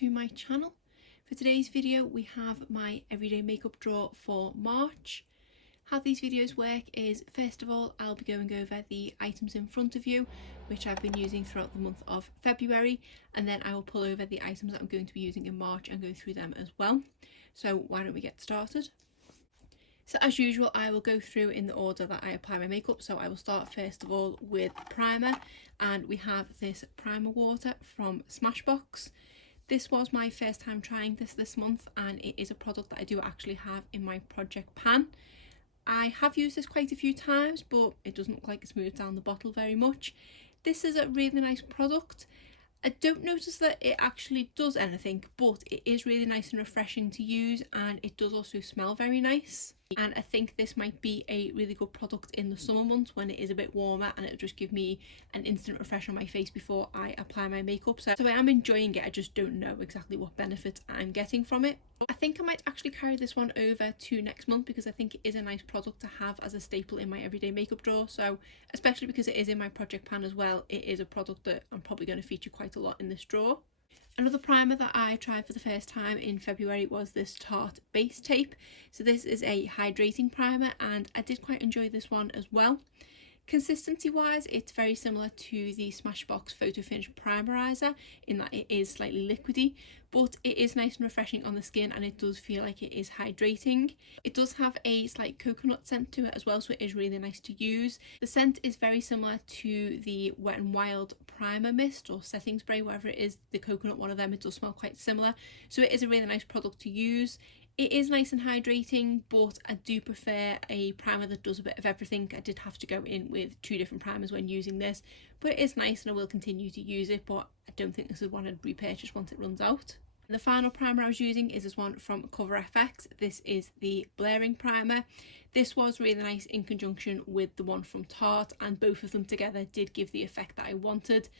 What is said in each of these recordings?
to my channel. For today's video we have my everyday makeup drawer for March. How these videos work is, first of all, I'll be going over the items in front of you which I've been using throughout the month of February, and then I will pull over the items that I'm going to be using in March and go through them as well. So why don't we get started? So as usual, I will go through in the order that I apply my makeup. So I will start first of all with primer, and we have this primer water from Smashbox. This was my first time trying this month, and it is a product that I do actually have in my project pan. I have used this quite a few times, but it doesn't look like it's moved down the bottle very much. This is a really nice product. I don't notice that it actually does anything, but it is really nice and refreshing to use, and it does also smell very nice. And I think this might be a really good product in the summer months when it is a bit warmer, and it'll just give me an instant refresh on my face before I apply my makeup. So I am enjoying it, I just don't know exactly what benefits I'm getting from it. I think I might actually carry this one over to next month because I think it is a nice product to have as a staple in my everyday makeup drawer. So especially because it is in my project pan as well, it is a product that I'm probably going to feature quite a lot in this drawer. Another primer that I tried for the first time in February was this Tarte base tape. So this is a hydrating primer, and I did quite enjoy this one as well. Consistency wise, it's very similar to the Smashbox Photo Finish Primerizer in that it is slightly liquidy, but it is nice and refreshing on the skin, and it does feel like it is hydrating. It does have a slight coconut scent to it as well, so it is really nice to use. The scent is very similar to the Wet n Wild primer mist or setting spray, whatever it is, the coconut one of them. It does smell quite similar, so it is a really nice product to use. It is nice and hydrating, but I do prefer a primer that does a bit of everything. I did have to go in with 2 different primers when using this, but it is nice and I will continue to use it, but I don't think this is one I'd repurchase once it runs out. And the final primer I was using is this one from Cover FX. This is the Blurring Primer. This was really nice in conjunction with the one from Tarte, and both of them together did give the effect that I wanted.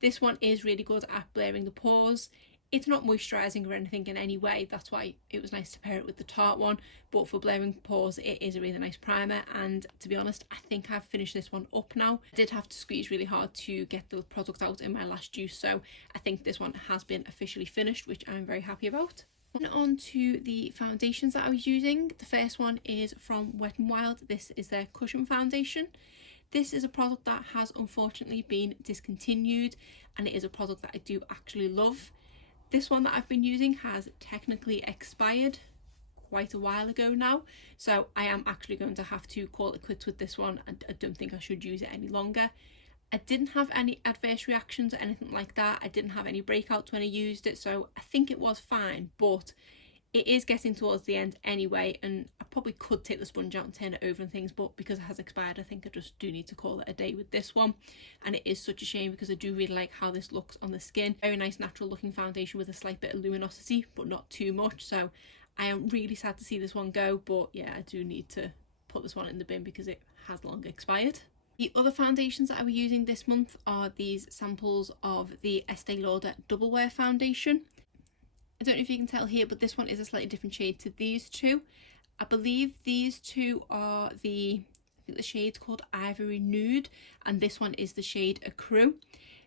This one is really good at blurring the pores. It's not moisturising or anything in any way, that's why it was nice to pair it with the Tarte one, but for blurring pores it is a really nice primer, and to be honest I think I've finished this one up now. I did have to squeeze really hard to get the product out in my last use, so I think this one has been officially finished, which I'm very happy about. On to the foundations that I was using. The first one is from Wet n Wild. This is their Cushion Foundation. This is a product that has unfortunately been discontinued, and it is a product that I do actually love. This one that I've been using has technically expired quite a while ago now, so I am actually going to have to call it quits with this one. I don't think I should use it any longer. I didn't have any adverse reactions or anything like that. I didn't have any breakouts when I used it, so I think it was fine, but it is getting towards the end anyway, and I probably could take the sponge out and turn it over and things, but because it has expired I think I just do need to call it a day with this one. And it is such a shame because I do really like how this looks on the skin. Very nice natural looking foundation with a slight bit of luminosity, but not too much, so I am really sad to see this one go, but yeah, I do need to put this one in the bin because it has long expired. The other foundations that I was using this month are these samples of the Estee Lauder Double Wear Foundation. I don't know if you can tell here, but this one is a slightly different shade to these two. I believe these two are the shade's called Ivory Nude, and this one is the shade Accrue.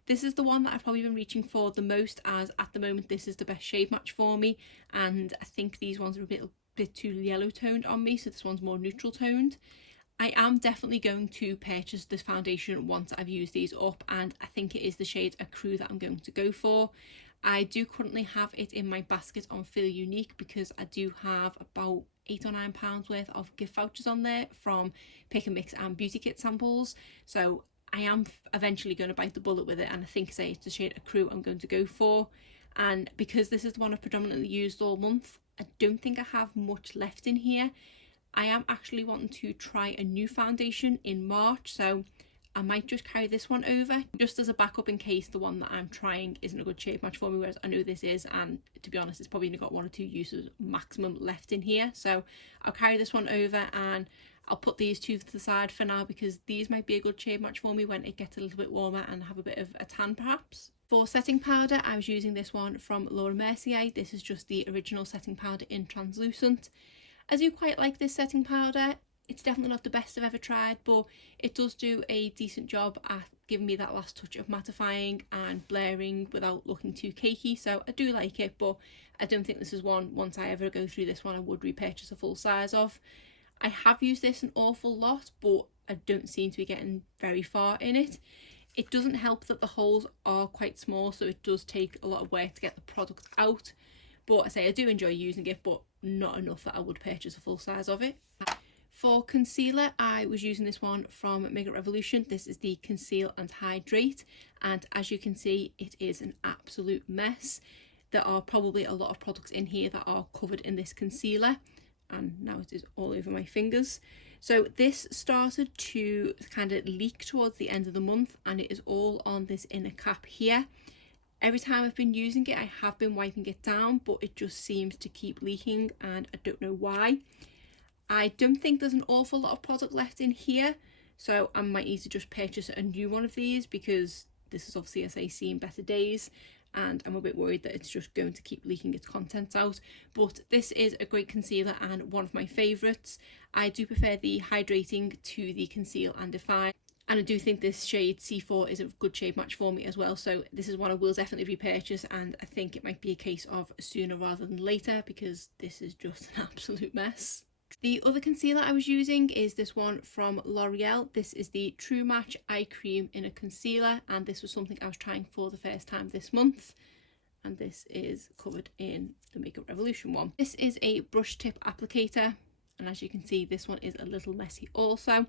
This is the one that I've probably been reaching for the most, as at the moment this is the best shade match for me, and I think these ones are a bit too yellow toned on me, so this one's more neutral toned. I am definitely going to purchase this foundation once I've used these up, and I think it is the shade Accrue that I'm going to go for. I do currently have it in my basket on Feel Unique because I do have about £8 or £9 worth of gift vouchers on there from Pick and Mix and Beauty Kit samples, so I am eventually going to bite the bullet with it, and I think it's the shade Accrue I'm going to go for. And because this is the one I've predominantly used all month, I don't think I have much left in here. I am actually wanting to try a new foundation in March, so I might just carry this one over just as a backup in case the one that I'm trying isn't a good shade match for me, whereas I know this is, and to be honest it's probably only got 1 or 2 uses maximum left in here. So I'll carry this one over, and I'll put these two to the side for now because these might be a good shade match for me when it gets a little bit warmer and have a bit of a tan perhaps. For setting powder I was using this one from Laura Mercier. This is just the original setting powder in translucent. I do quite like this setting powder. It's definitely not the best I've ever tried, but it does do a decent job at giving me that last touch of mattifying and blurring without looking too cakey, so I do like it. But I don't think this is one, once I ever go through this one, I would repurchase a full size of. I have used this an awful lot, but I don't seem to be getting very far in it. It doesn't help that the holes are quite small, so it does take a lot of work to get the product out. But I say I do enjoy using it, but not enough that I would purchase a full size of it. For concealer, I was using this one from Makeup Revolution. This is the Conceal and Hydrate, and as you can see, it is an absolute mess. There are probably a lot of products in here that are covered in this concealer, and now it is all over my fingers. So this started to kind of leak towards the end of the month, and it is all on this inner cap here. Every time I've been using it, I have been wiping it down, but it just seems to keep leaking, and I don't know why. I don't think there's an awful lot of product left in here, so I might need to just purchase a new one of these, because this is obviously, as I say, seen better days, and I'm a bit worried that it's just going to keep leaking its contents out. But this is a great concealer and one of my favourites. I do prefer the hydrating to the conceal and define, and I do think this shade C4 is a good shade match for me as well, so this is one I will definitely repurchase, and I think it might be a case of sooner rather than later, because this is just an absolute mess. The other concealer I was using is this one from L'Oreal. This is the True Match Eye Cream in a Concealer, and this was something I was trying for the first time this month, and this is covered in the Makeup Revolution one. This is a brush tip applicator, and as you can see, this one is a little messy also.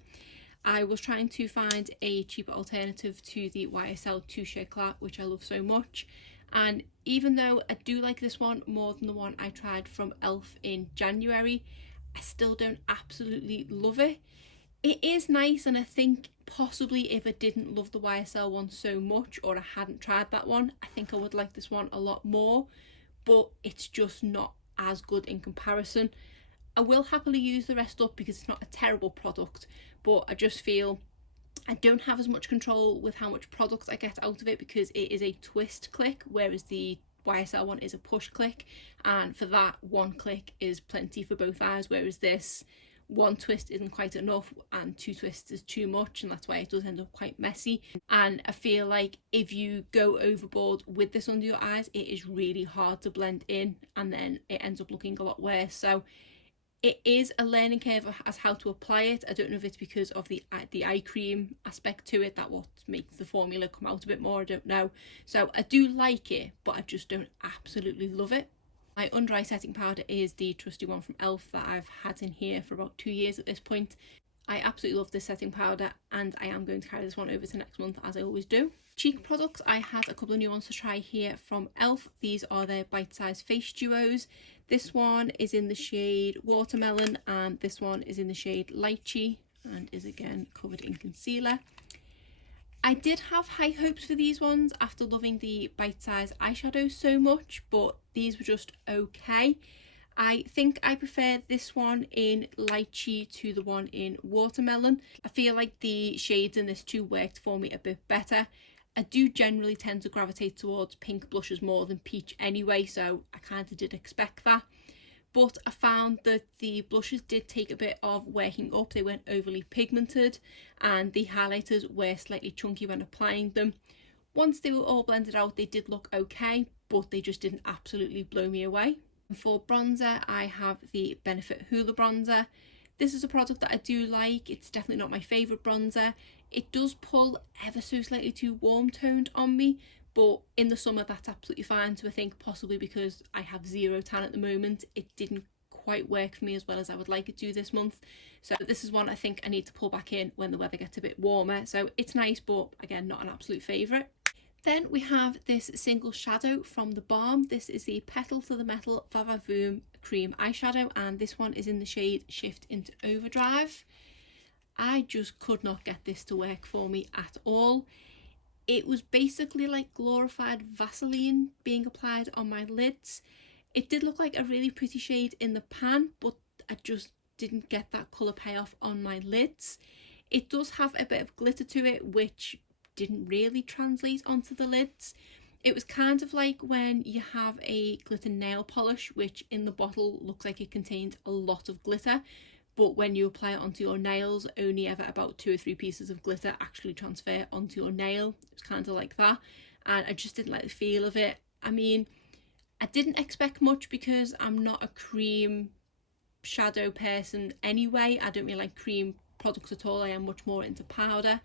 I was trying to find a cheaper alternative to the YSL Touche Eclat, which I love so much, and even though I do like this one more than the one I tried from ELF in January, I still don't absolutely love it. It is nice, and I think possibly if I didn't love the YSL one so much, or I hadn't tried that one, I think I would like this one a lot more, but it's just not as good in comparison. I will happily use the rest up because it's not a terrible product, but I just feel I don't have as much control with how much product I get out of it, because it is a twist click, whereas the YSL one is a push click, and for that, one click is plenty for both eyes, whereas this one twist isn't quite enough and two twists is too much, and that's why it does end up quite messy. And I feel like if you go overboard with this under your eyes, it is really hard to blend in, and then it ends up looking a lot worse. So it is a learning curve as how to apply it. I don't know if it's because of the eye cream aspect to it that what makes the formula come out a bit more, I don't know. So I do like it, but I just don't absolutely love it. My under eye setting powder is the trusty one from ELF that I've had in here for about 2 years at this point. I absolutely love this setting powder, and I am going to carry this one over to next month, as I always do. Cheek products, I have a couple of new ones to try here from ELF. These are their bite-sized face duos. This one is in the shade Watermelon, and this one is in the shade Lychee, and is again covered in concealer. I did have high hopes for these ones after loving the bite-sized eyeshadows so much, but these were just okay. I think I prefer this one in Lychee to the one in Watermelon. I feel like the shades in this too worked for me a bit better. I do generally tend to gravitate towards pink blushes more than peach anyway, so I kind of did expect that. But I found that the blushes did take a bit of working up. They weren't overly pigmented, and the highlighters were slightly chunky when applying them. Once they were all blended out, they did look okay, but they just didn't absolutely blow me away. And for bronzer, I have the Benefit Hoola bronzer. This is a product that I do like. It's definitely not my favourite bronzer. It does pull ever so slightly too warm toned on me, but in the summer that's absolutely fine. So I think possibly because I have zero tan at the moment, it didn't quite work for me as well as I would like it to this month. So this is one I think I need to pull back in when the weather gets a bit warmer. So it's nice, but again, not an absolute favourite. Then we have this single shadow from the Balm. This is the Petal to the Metal Vavavoom Cream Eyeshadow, and this one is in the shade Shift into Overdrive. I just could not get this to work for me at all. It was basically like glorified Vaseline being applied on my lids. It did look like a really pretty shade in the pan, but I just didn't get that colour payoff on my lids. It does have a bit of glitter to it, which didn't really translate onto the lids. It was kind of like when you have a glitter nail polish, which in the bottle looks like it contains a lot of glitter, but when you apply it onto your nails, only ever about 2 or 3 pieces of glitter actually transfer onto your nail. It was kind of like that, and I just didn't like the feel of it. I mean, I didn't expect much because I'm not a cream shadow person anyway. I don't really like cream products at all. I am much more into powder,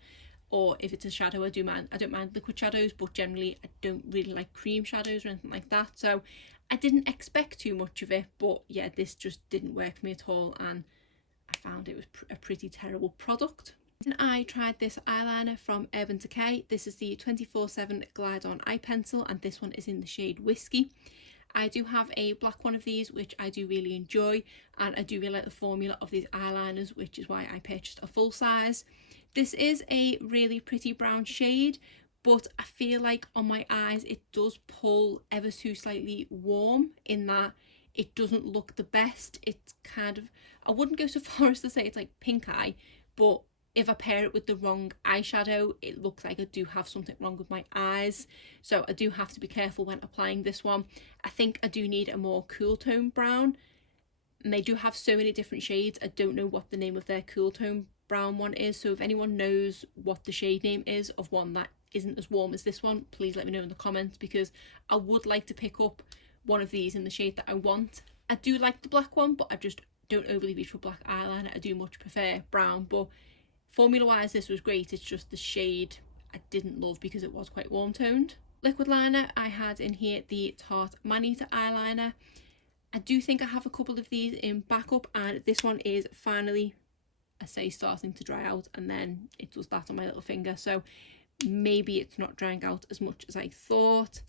or if it's a shadow, I don't mind liquid shadows, but generally I don't really like cream shadows or anything like that. So I didn't expect too much of it, but yeah, this just didn't work for me at all, and I found it was a pretty terrible product. And I tried this eyeliner from Urban Decay. This is the 24/7 Glide On Eye Pencil, and this one is in the shade Whiskey. I do have a black one of these, which I do really enjoy, and I do really like the formula of these eyeliners, which is why I purchased a full size. This is a really pretty brown shade, but I feel like on my eyes it does pull ever so slightly warm, in that it doesn't look the best. It's kind of, I wouldn't go so far as to say it's like pink eye, but if I pair it with the wrong eyeshadow, it looks like I do have something wrong with my eyes. So I do have to be careful when applying this one. I think I do need a more cool tone brown, and they do have so many different shades. I don't know what the name of their cool tone brown one is, so if anyone knows what the shade name is of one that isn't as warm as this one, please let me know in the comments, because I would like to pick up one of these in the shade that I want. I do like the black one, but I just don't overly reach for black eyeliner. I do much prefer brown, but formula wise this was great. It's just the shade I didn't love because it was quite warm toned. Liquid liner, I had in here the Tarte Man-Eater eyeliner. I do think I have a couple of these in backup, and this one is finally, I say, starting to dry out, and then it does that on my little finger, so maybe it's not drying out as much as I thought,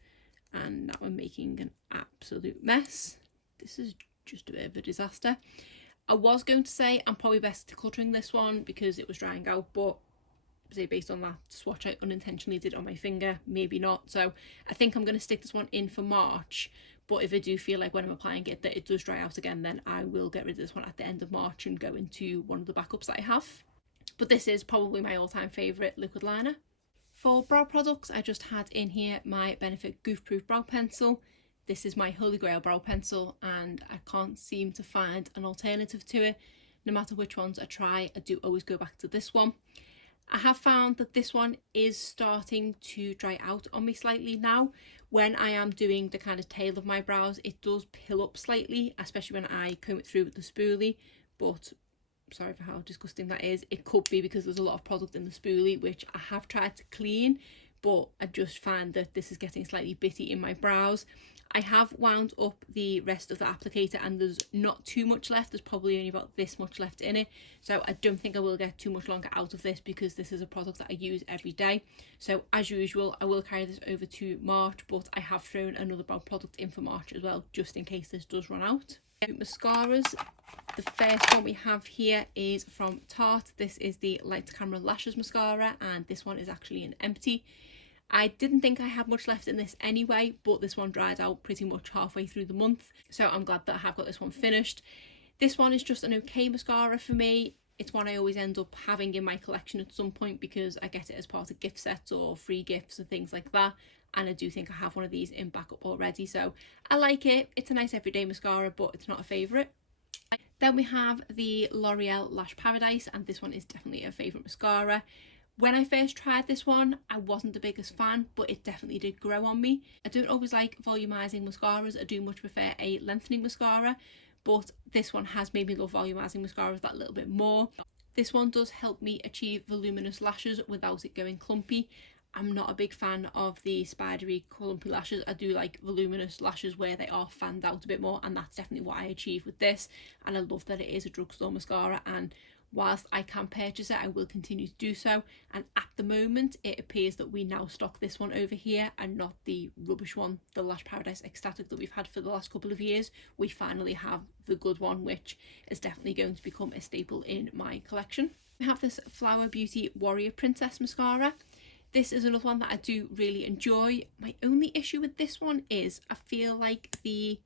and now I'm making an absolute mess. This is just a bit of a disaster. I was going to say I'm probably best decluttering this one because it was drying out, but say based on that swatch I unintentionally did on my finger, maybe not. So I think I'm going to stick this one in for March, but if I do feel like when I'm applying it that it does dry out again, then I will get rid of this one at the end of March and go into one of the backups that I have. But this is probably my all-time favourite liquid liner. For brow products, I just had in here my Benefit Goof Proof Brow Pencil. This is my holy grail brow pencil, and I can't seem to find an alternative to it. No matter which ones I try, I do always go back to this one. I have found that this one is starting to dry out on me slightly now. When I am doing the kind of tail of my brows, it does pill up slightly, especially when I comb it through with the spoolie, but sorry for how disgusting that is. It could be because there's a lot of product in the spoolie, which I have tried to clean, but I just find that this is getting slightly bitty in my brows. I have wound up the rest of the applicator, and there's not too much left. There's probably only about this much left in it, so I don't think I will get too much longer out of this because this is a product that I use every day. So as usual, I will carry this over to March, but I have thrown another brow product in for March as well, just in case this does run out. Mascaras, the first one we have here is from Tarte. This is the Light to Camera Lashes mascara, and this one is actually an empty. I didn't think I had much left in this anyway, but this one dried out pretty much halfway through the month, so I'm glad that I have got this one finished. This one is just an okay mascara for me. It's one I always end up having in my collection at some point because I get it as part of gift sets or free gifts and things like that, and I do think I have one of these in backup already, so I like it. It's a nice everyday mascara, but it's not a favourite. Then we have the L'Oreal Lash Paradise, and this one is definitely a favourite mascara. When I first tried this one, I wasn't the biggest fan, but it definitely did grow on me. I don't always like volumizing mascaras. I do much prefer a lengthening mascara, but this one has made me love volumizing mascaras that little bit more. This one does help me achieve voluminous lashes without it going clumpy. I'm not a big fan of the spidery clumpy lashes. I do like voluminous lashes where they are fanned out a bit more, and that's definitely what I achieve with this. And I love that it is a drugstore mascara, and whilst I can purchase it, I will continue to do so. And at the moment, it appears that we now stock this one over here and not the rubbish one, the Lash Paradise Ecstatic that we've had for the last couple of years. We finally have the good one, which is definitely going to become a staple in my collection. We have this Flower Beauty Warrior Princess mascara. This is another one that I do really enjoy. My only issue with this one is I feel like the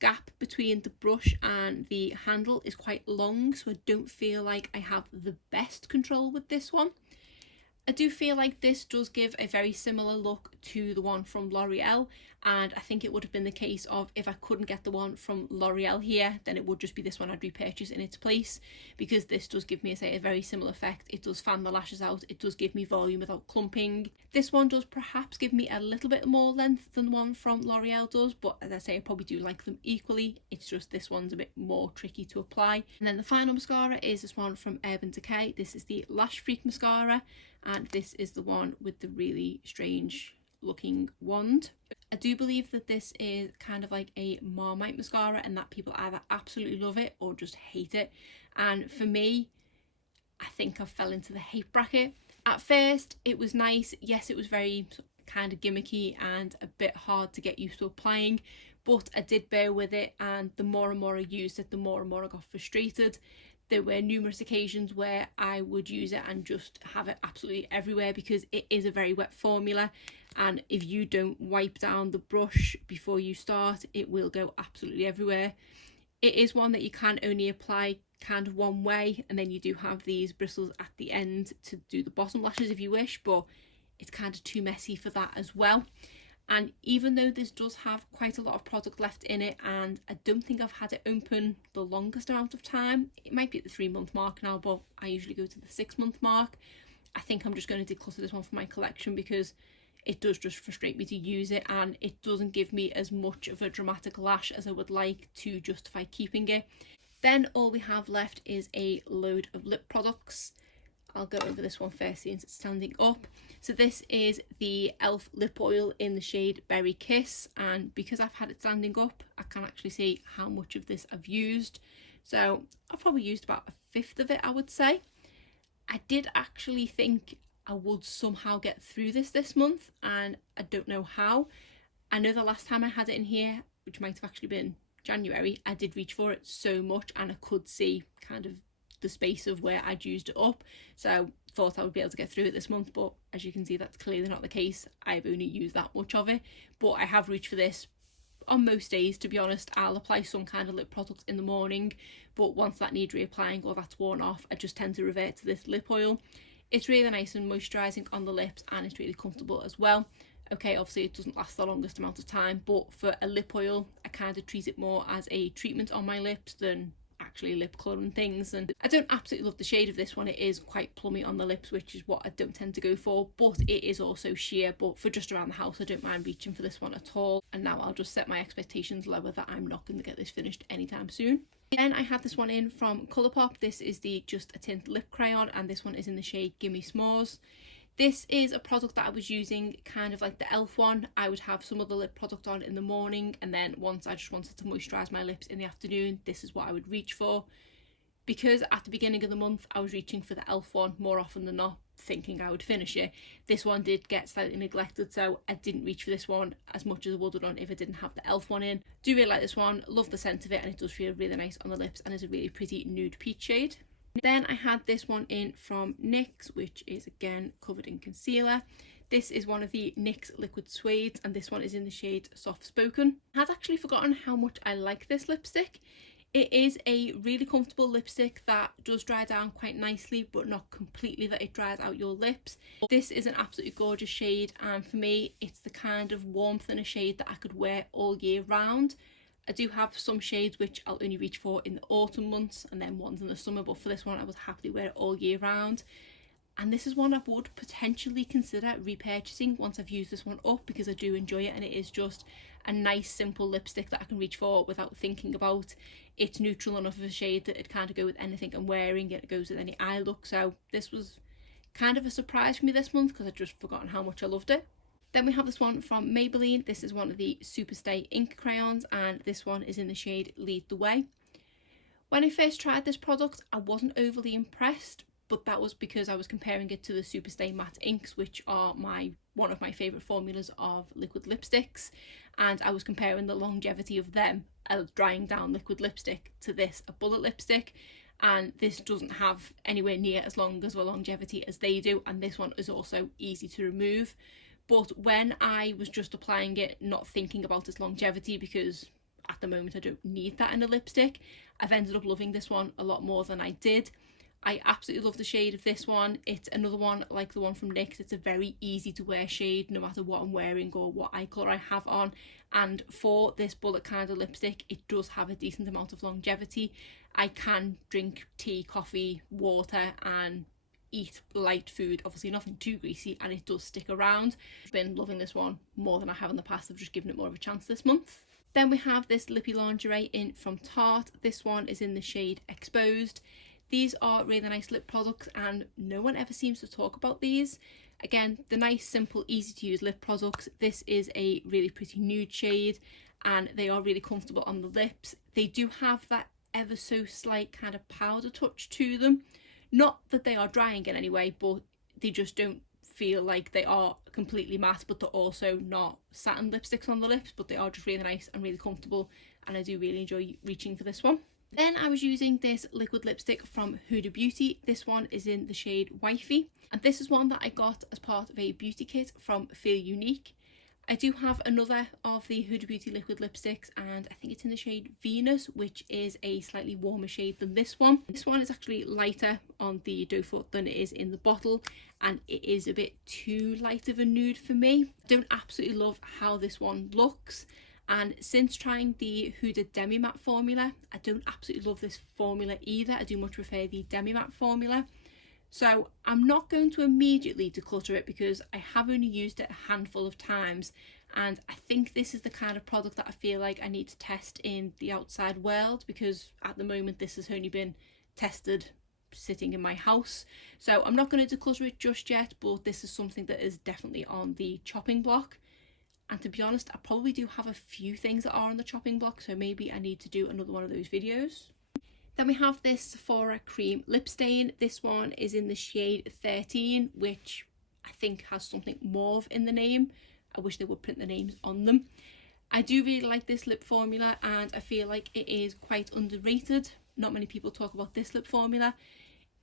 gap between the brush and the handle is quite long, so I don't feel like I have the best control with this one. I do feel like this does give a very similar look to the one from L'Oreal, and I think it would have been the case of if I couldn't get the one from L'Oreal here, then it would just be this one I'd repurchase in its place, because this does give me, a very similar effect. It does fan the lashes out, it does give me volume without clumping. This one does perhaps give me a little bit more length than the one from L'Oreal does, but as I say, I probably do like them equally. It's just this one's a bit more tricky to apply. And then the final mascara is this one from Urban Decay. This is the Lash Freak mascara, and this is the one with the really strange looking wand. I do believe that this is kind of like a Marmite mascara, and that people either absolutely love it or just hate it. And for me, I think I fell into the hate bracket. At first it was nice, yes, it was very kind of gimmicky and a bit hard to get used to applying, but I did bear with it, and the more and more I used it, the more and more I got frustrated. There were numerous occasions where I would use it and just have it absolutely everywhere, because it is a very wet formula, and if you don't wipe down the brush before you start, it will go absolutely everywhere. It is one that you can only apply kind of one way, and then you do have these bristles at the end to do the bottom lashes if you wish, but it's kind of too messy for that as well. And even though this does have quite a lot of product left in it, and I don't think I've had it open the longest amount of time, it might be at the 3-month mark now, but I usually go to the 6-month mark. I think I'm just going to declutter this one from my collection, because it does just frustrate me to use it, and it doesn't give me as much of a dramatic lash as I would like to justify keeping it. Then all we have left is a load of lip products. I'll go over this one first since it's standing up. So this is the e.l.f. lip oil in the shade Berry Kiss, and because I've had it standing up, I can actually see how much of this I've used. So I've probably used about 1/5 of it, I would say. I did actually think I would somehow get through this month, and I don't know how. I know the last time I had it in here, which might have actually been January, I did reach for it so much, and I could see kind of the space of where I'd used it up, so thought I would be able to get through it this month, but as you can see, that's clearly not the case. I've only used that much of it, but I have reached for this on most days, to be honest. I'll apply some kind of lip product in the morning, but once that needs reapplying or that's worn off, I just tend to revert to this lip oil. It's really nice and moisturising on the lips, and it's really comfortable as well. Okay, obviously it doesn't last the longest amount of time, but for a lip oil, I kind of treat it more as a treatment on my lips than actually lip colour and things. And I don't absolutely love the shade of this one. It is quite plummy on the lips, which is what I don't tend to go for, but it is also sheer. But for just around the house, I don't mind reaching for this one at all. And now I'll just set my expectations lower that I'm not going to get this finished anytime soon. Then I have this one in from Colourpop. This is the Just a Tint lip crayon, and this one is in the shade Gimme S'mores. This is a product that I was using kind of like the e.l.f. one. I would have some other lip product on in the morning, and then once I just wanted to moisturise my lips in the afternoon, this is what I would reach for. Because at the beginning of the month I was reaching for the e.l.f. one more often than not, thinking I would finish it, this one did get slightly neglected, so I didn't reach for this one as much as I would have done if I didn't have the e.l.f. one in. Do really like this one, love the scent of it, and it does feel really nice on the lips, and is a really pretty nude peach shade. Then I had this one in from NYX, which is again covered in concealer. This is one of the NYX Liquid Suede, and this one is in the shade Soft Spoken. I had actually forgotten how much I like this lipstick. It is a really comfortable lipstick that does dry down quite nicely, but not completely that it dries out your lips. This is an absolutely gorgeous shade, and for me it's the kind of warmth in a shade that I could wear all year round. I do have some shades which I'll only reach for in the autumn months, and then ones in the summer, but for this one I would happily wear it all year round. And this is one I would potentially consider repurchasing once I've used this one up, because I do enjoy it, and it is just a nice simple lipstick that I can reach for without thinking about. It's neutral enough of a shade that it kind of go with anything I'm wearing, and it goes with any eye look, so this was kind of a surprise for me this month because I'd just forgotten how much I loved it. Then we have this one from Maybelline. This is one of the Superstay ink crayons, and this one is in the shade Lead the Way. When I first tried this product, I wasn't overly impressed, but that was because I was comparing it to the Superstay matte inks, which are one of my favourite formulas of liquid lipsticks, and I was comparing the longevity of them, a drying down liquid lipstick, to this, a bullet lipstick, and this doesn't have anywhere near as long as a longevity as they do, and this one is also easy to remove. But when I was just applying it, not thinking about its longevity, because at the moment I don't need that in a lipstick, I've ended up loving this one a lot more than I did. I absolutely love the shade of this one. It's another one like the one from NYX. It's a very easy to wear shade no matter what I'm wearing or what eye colour I have on. And for this bullet kind of lipstick, it does have a decent amount of longevity. I can drink tea, coffee, water and eat light food, obviously nothing too greasy, and it does stick around. I've been loving this one more than I have in the past. I've just given it more of a chance this month. Then we have this Lippy Lingerie in from Tarte. This one is in the shade Exposed. These are really nice lip products and no one ever seems to talk about these. Again, the nice, simple, easy to use lip products. This is a really pretty nude shade and they are really comfortable on the lips. They do have that ever so slight kind of powder touch to them. Not that they are drying in any way, but they just don't feel like they are completely matte, but they're also not satin lipsticks on the lips, but they are just really nice and really comfortable, and I do really enjoy reaching for this one. Then I was using this liquid lipstick from Huda Beauty. This one is in the shade Wifey, and this is one that I got as part of a beauty kit from Feel Unique. I do have another of the Huda Beauty liquid lipsticks and I think it's in the shade Venus, which is a slightly warmer shade than this one. This one is actually lighter on the doe foot than it is in the bottle and it is a bit too light of a nude for me. I don't absolutely love how this one looks, and since trying the Huda Demi Matte formula, I don't absolutely love this formula either. I do much prefer the Demi Matte formula. So I'm not going to immediately declutter it because I have only used it a handful of times, and I think this is the kind of product that I feel like I need to test in the outside world, because at the moment this has only been tested sitting in my house. So I'm not going to declutter it just yet, but this is something that is definitely on the chopping block. And to be honest, I probably do have a few things that are on the chopping block, so maybe I need to do another one of those videos. Then we have this Sephora cream lip stain. This one is in the shade 13, which I think has something mauve in the name. I wish they would print the names on them. I do really like this lip formula and I feel like it is quite underrated. Not many people talk about this lip formula.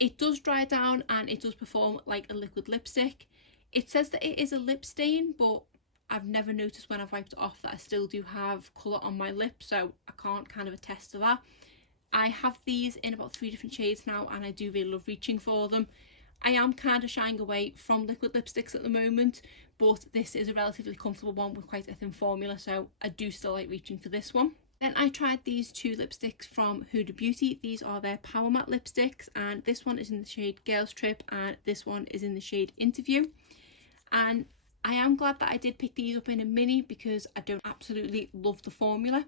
It does dry down and it does perform like a liquid lipstick. It says that it is a lip stain, but I've never noticed when I've wiped it off that I still do have colour on my lips, so I can't kind of attest to that. I have these in about 3 different shades now and I do really love reaching for them. I am kind of shying away from liquid lipsticks at the moment, but this is a relatively comfortable one with quite a thin formula, so I do still like reaching for this one. Then I tried these 2 lipsticks from Huda Beauty. These are their Power Matte lipsticks, and this one is in the shade Girls Trip and this one is in the shade Interview. And I am glad that I did pick these up in a mini because I don't absolutely love the formula.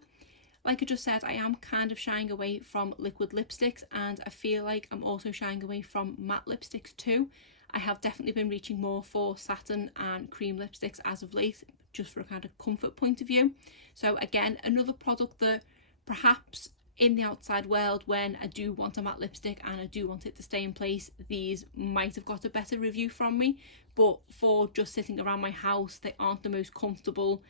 Like I just said, I am kind of shying away from liquid lipsticks and I feel like I'm also shying away from matte lipsticks too. I have definitely been reaching more for satin and cream lipsticks as of late, just for a kind of comfort point of view. So again, another product that perhaps in the outside world, when I do want a matte lipstick and I do want it to stay in place, these might have got a better review from me. But for just sitting around my house, they aren't the most comfortable.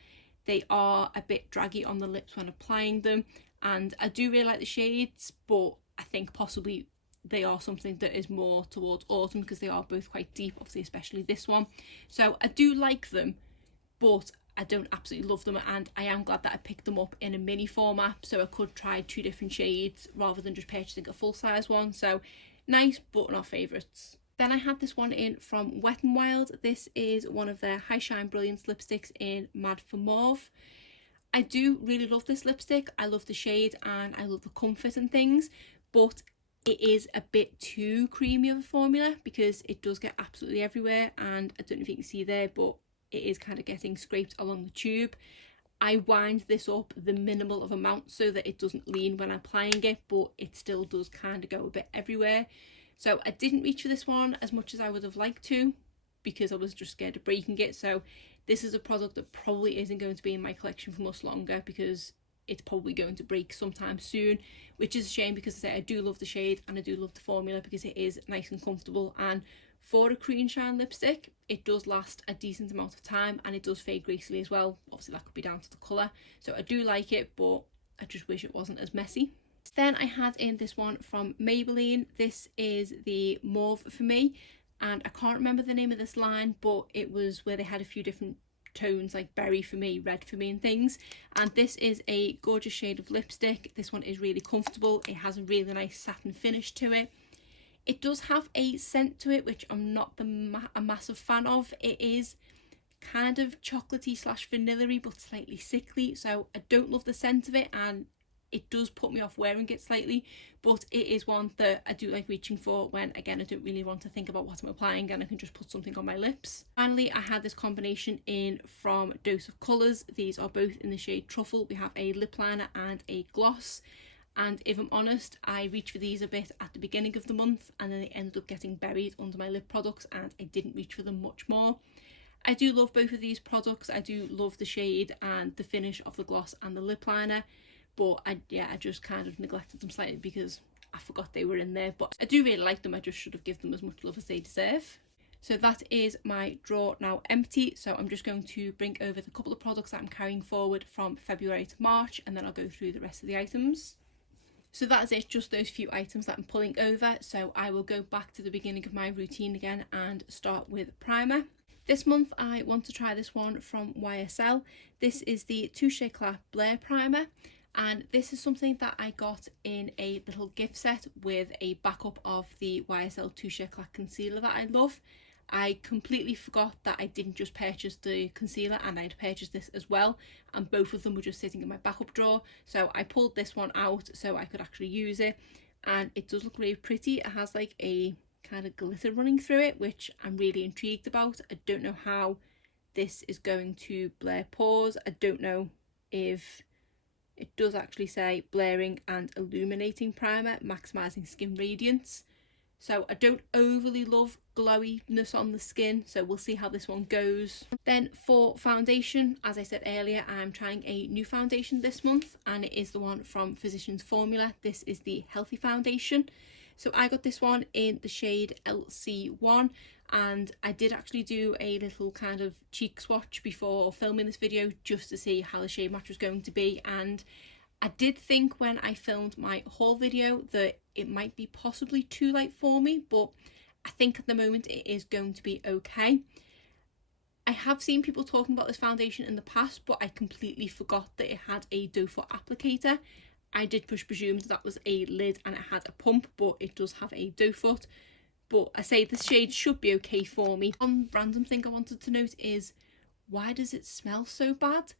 They are a bit draggy on the lips when applying them, and I do really like the shades, but I think possibly they are something that is more towards autumn because they are both quite deep, obviously especially this one. So I do like them, but I don't absolutely love them, and I am glad that I picked them up in a mini format so I could try 2 different shades rather than just purchasing a full size one. So nice, but not favourites. Then I had this one in from Wet n Wild. This is one of their High Shine Brilliance lipsticks in Mad for Mauve. I do really love this lipstick. I love the shade and I love the comfort and things, but it is a bit too creamy of a formula because it does get absolutely everywhere, and I don't know if you can see there, but it is kind of getting scraped along the tube. I wind this up the minimal of amount so that it doesn't lean when I'm applying it, but it still does kind of go a bit everywhere. So I didn't reach for this one as much as I would have liked to because I was just scared of breaking it. So this is a product that probably isn't going to be in my collection for much longer because it's probably going to break sometime soon, which is a shame because I say I do love the shade and I do love the formula because it is nice and comfortable, and for a cream shine lipstick it does last a decent amount of time and it does fade gracefully as well. Obviously that could be down to the colour, so I do like it, but I just wish it wasn't as messy. Then I had in this one from Maybelline. This is the Mauve for Me, and I can't remember the name of this line, but it was where they had a few different tones like berry for me, red for me and things. And this is a gorgeous shade of lipstick. This one is really comfortable. It has a really nice satin finish to it. It does have a scent to it, which I'm not a massive fan of. It is kind of chocolatey slash vanilla-y, but slightly sickly, so I don't love the scent of it, and it does put me off wearing it slightly, but it is one that I do like reaching for when, again, I don't really want to think about what I'm applying and I can just put something on my lips. Finally, I had this combination in from Dose of Colours. These are both in the shade Truffle. We have a lip liner and a gloss, and if I'm honest, I reached for these a bit at the beginning of the month and then they ended up getting buried under my lip products and I didn't reach for them much more. I do love both of these products. I do love the shade and the finish of the gloss and the lip liner, but I just kind of neglected them slightly because I forgot they were in there. But I do really like them. I just should have given them as much love as they deserve. So that is my drawer now empty. So I'm just going to bring over the couple of products that I'm carrying forward from February to March, and then I'll go through the rest of the items. So that is it, just those few items that I'm pulling over. So I will go back to the beginning of my routine again and start with primer. This month I want to try this one from YSL. This is the Touche Blair Primer, and this is something that I got in a little gift set with a backup of the YSL Touche concealer that I love. I completely forgot that I didn't just purchase the concealer and I'd purchased this as well, and both of them were just sitting in my backup drawer, so I pulled this one out so I could actually use it, and it does look really pretty. It has like a kind of glitter running through it, which I'm really intrigued about. I don't know how this is going to blur pores. I don't know if it does actually say blurring and illuminating primer, maximising skin radiance. So I don't overly love glowiness on the skin, so we'll see how this one goes. Then for foundation, as I said earlier, I'm trying a new foundation this month, and it is the one from Physicians Formula. This is the Healthy Foundation. So I got this one in the shade LC1, and I did actually do a little kind of cheek swatch before filming this video just to see how the shade match was going to be, and I did think when I filmed my haul video that it might be possibly too light for me, but I think at the moment it is going to be okay. I have seen people talking about this foundation in the past, but I completely forgot that it had a doe foot applicator. I did presume that was a lid and it had a pump, but it does have a doe foot. But I say this shade should be okay for me. One random thing I wanted to note is, why does it smell so bad?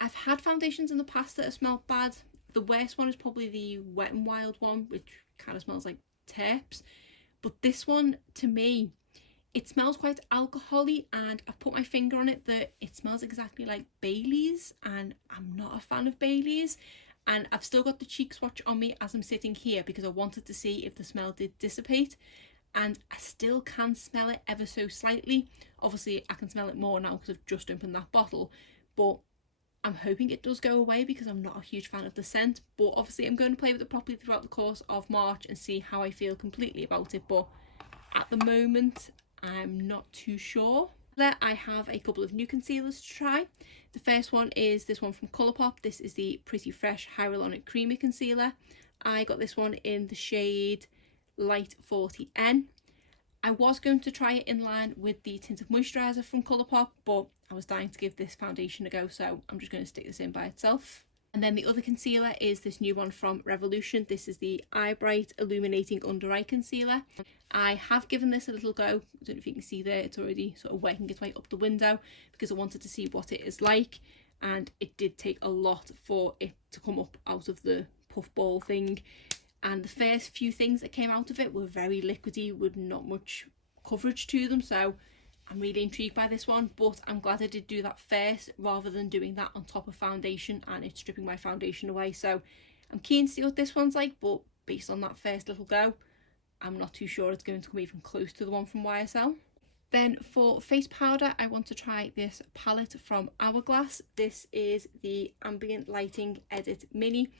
I've had foundations in the past that have smelled bad. The worst one is probably the Wet n Wild one, which kind of smells like terps. But this one, to me, it smells quite alcohol-y, and I've put my finger on it that it smells exactly like Bailey's, and I'm not a fan of Bailey's. And I've still got the cheek swatch on me as I'm sitting here because I wanted to see if the smell did dissipate, and I still can smell it ever so slightly. Obviously I can smell it more now because I've just opened that bottle, but I'm hoping it does go away because I'm not a huge fan of the scent. But obviously I'm going to play with it properly throughout the course of March and see how I feel completely about it, but at the moment I'm not too sure. There I have a couple of new concealers to try. The first one is this one from Colourpop. This is the Pretty Fresh Hyaluronic Creamy Concealer. I got this one in the shade Light 40N. I was going to try it in line with the Tinted Moisturiser from Colourpop, but I was dying to give this foundation a go, so I'm just going to stick this in by itself. And then the other concealer is this new one from Revolution. This is the Eye Bright Illuminating Under Eye Concealer. I have given this a little go. I don't know if you can see there, it's already sort of working its way up the window because I wanted to see what it is like, and it did take a lot for it to come up out of the puffball thing. And the first few things that came out of it were very liquidy with not much coverage to them, so I'm really intrigued by this one, but I'm glad I did do that first rather than doing that on top of foundation and it's stripping my foundation away. So I'm keen to see what this one's like, but based on that first little go, I'm not too sure it's going to come even close to the one from YSL. Then for face powder, I want to try this palette from Hourglass. This is the Ambient Lighting Edit Mini,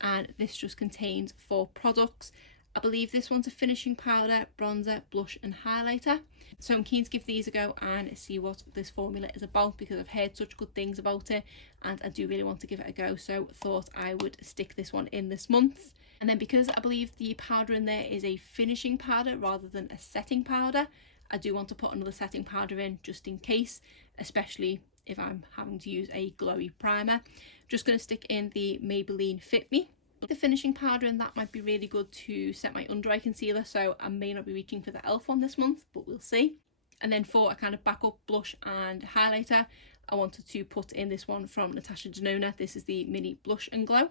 and this just contains 4 products. I believe this one's a finishing powder, bronzer, blush and highlighter. So I'm keen to give these a go and see what this formula is about because I've heard such good things about it and I do really want to give it a go, so thought I would stick this one in this month. And then because I believe the powder in there is a finishing powder rather than a setting powder, I do want to put another setting powder in just in case, especially if I'm having to use a glowy primer. Just going to stick in the Maybelline Fit Me. The finishing powder, and that might be really good to set my under eye concealer, so I may not be reaching for the e.l.f. one this month, but we'll see. And then for a kind of backup blush and highlighter, I wanted to put in this one from Natasha Denona. This is the Mini Blush and Glow.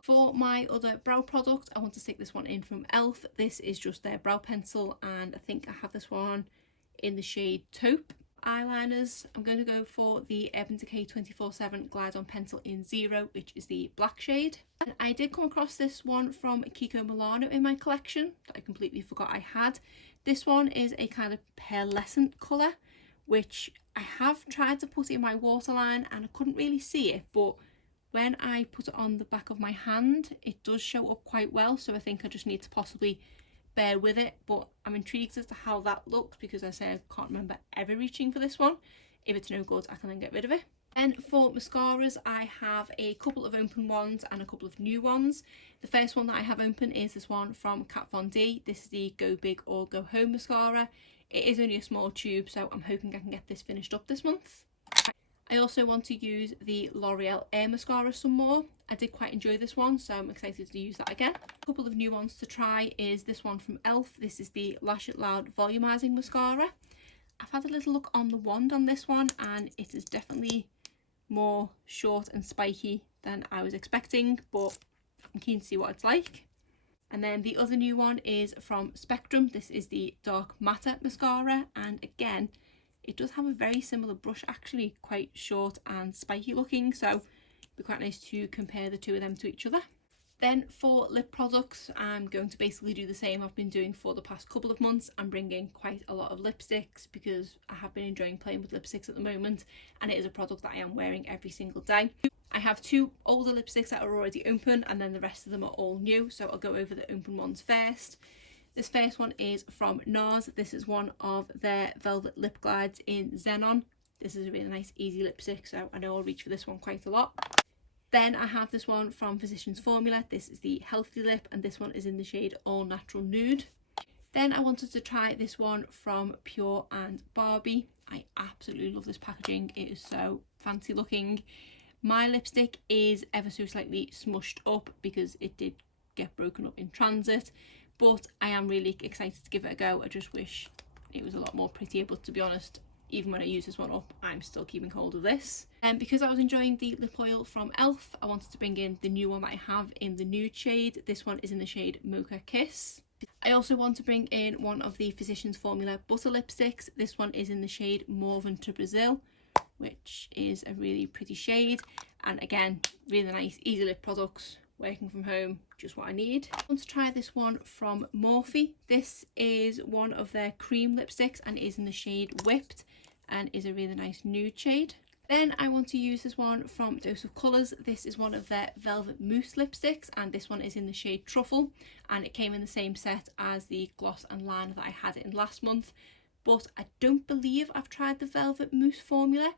For my other brow product, I want to stick this one in from e.l.f. This is just their brow pencil, and I think I have this one in the shade Taupe. Eyeliners, I'm going to go for the Urban Decay 24/7 Glide On Pencil in 0, which is the black shade. And I did come across this one from Kiko Milano in my collection that I completely forgot I had. This one is a kind of pearlescent colour, which I have tried to put in my waterline and I couldn't really see it, but when I put it on the back of my hand, it does show up quite well, so I think I just need to possibly bear with it. But I'm intrigued as to how that looks, because I say I can't remember ever reaching for this one. If it's no good, I can then get rid of it. And for mascaras, I have a couple of open ones and a couple of new ones. The first one that I have open is this one from Kat Von D. This is the Go Big or Go Home Mascara. It is only a small tube, so I'm hoping I can get this finished up this month. I also want to use the L'Oreal Air Mascara some more. I did quite enjoy this one, so I'm excited to use that again. A couple of new ones to try is this one from e.l.f. This is the Lash It Loud Volumizing Mascara. I've had a little look on the wand on this one, and it is definitely more short and spiky than I was expecting, but I'm keen to see what it's like. And then the other new one is from Spectrum. This is the Dark Matter Mascara, and again, it does have a very similar brush, actually, quite short and spiky looking, so it'd be quite nice to compare the two of them to each other. Then for lip products, I'm going to basically do the same I've been doing for the past couple of months. I'm bringing quite a lot of lipsticks because I have been enjoying playing with lipsticks at the moment, and it is a product that I am wearing every single day. I have two older lipsticks that are already open, and then the rest of them are all new, so I'll go over the open ones first. This first one is from Nars. This is one of their Velvet Lip Glides in Xenon. This is a really nice easy lipstick, so I know I'll reach for this one quite a lot. Then I have this one from Physicians Formula. This is the Healthy Lip, and this one is in the shade All Natural Nude. Then I wanted to try this one from Pure and Barbie. I absolutely love this packaging. It is so fancy looking. My lipstick is ever so slightly smushed up because it did get broken up in transit, but I am really excited to give it a go. I just wish it was a lot more prettier, but to be honest, even when I use this one up, I'm still keeping hold of this. And because I was enjoying the lip oil from e.l.f., I wanted to bring in the new one that I have in the nude shade. This one is in the shade Mocha Kiss. I also want to bring in one of the Physicians Formula butter lipsticks. This one is in the shade Morven to Brazil, which is a really pretty shade. And again, really nice, easy lip products. Working from home, just what I need. I want to try this one from Morphe. This is one of their cream lipsticks and is in the shade Whipped and is a really nice nude shade. Then I want to use this one from Dose of Colours. This is one of their Velvet Mousse lipsticks, and this one is in the shade Truffle, and it came in the same set as the gloss and liner that I had in last month, but I don't believe I've tried the Velvet Mousse formula,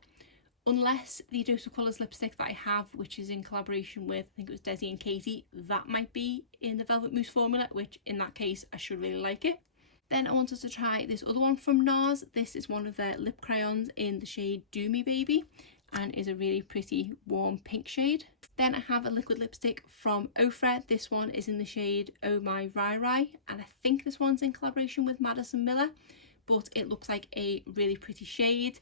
unless the Dose of Colours lipstick that I have, which is in collaboration with, I think it was Desi and Katie, that might be in the Velvet Mousse formula, which in that case I should really like it. Then I wanted to try this other one from Nars. This is one of their lip crayons in the shade Do Me Baby, and is a really pretty warm pink shade. Then I have a liquid lipstick from Ofra. This one is in the shade Oh My Rai Rai, and I think this one's in collaboration with Madison Miller, but it looks like a really pretty shade.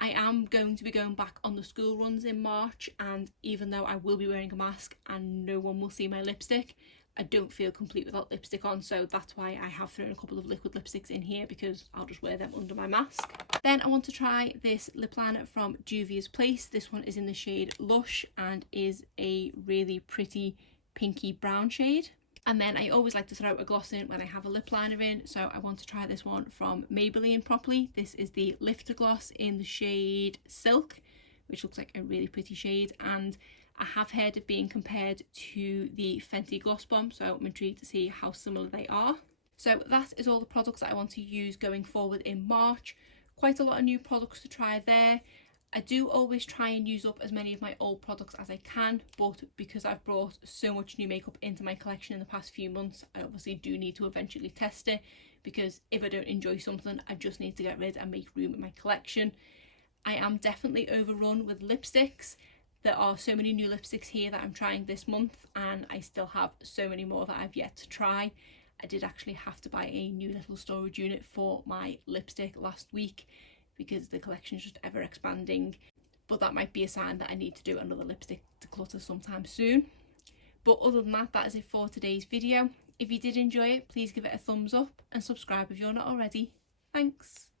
I am going to be going back on the school runs in March, and even though I will be wearing a mask and no one will see my lipstick, I don't feel complete without lipstick on, so that's why I have thrown a couple of liquid lipsticks in here, because I'll just wear them under my mask. Then I want to try this lip liner from Juvia's Place. This one is in the shade Lush and is a really pretty pinky brown shade. And then I always like to throw a gloss in when I have a lip liner in, so I want to try this one from Maybelline properly. This is the Lifter Gloss in the shade Silk, which looks like a really pretty shade, and I have heard it being compared to the Fenty Gloss Bomb, so I'm intrigued to see how similar they are. So that is all the products that I want to use going forward in March. Quite a lot of new products to try there. I do always try and use up as many of my old products as I can, but because I've brought so much new makeup into my collection in the past few months, I obviously do need to eventually test it, because if I don't enjoy something, I just need to get rid and make room in my collection. I am definitely overrun with lipsticks. There are so many new lipsticks here that I'm trying this month, and I still have so many more that I've yet to try. I did actually have to buy a new little storage unit for my lipstick last week because the collection is just ever expanding, but that might be a sign that I need to do another lipstick declutter sometime soon. But other than that, that is it for today's video. If you did enjoy it, please give it a thumbs up and subscribe if you're not already. Thanks.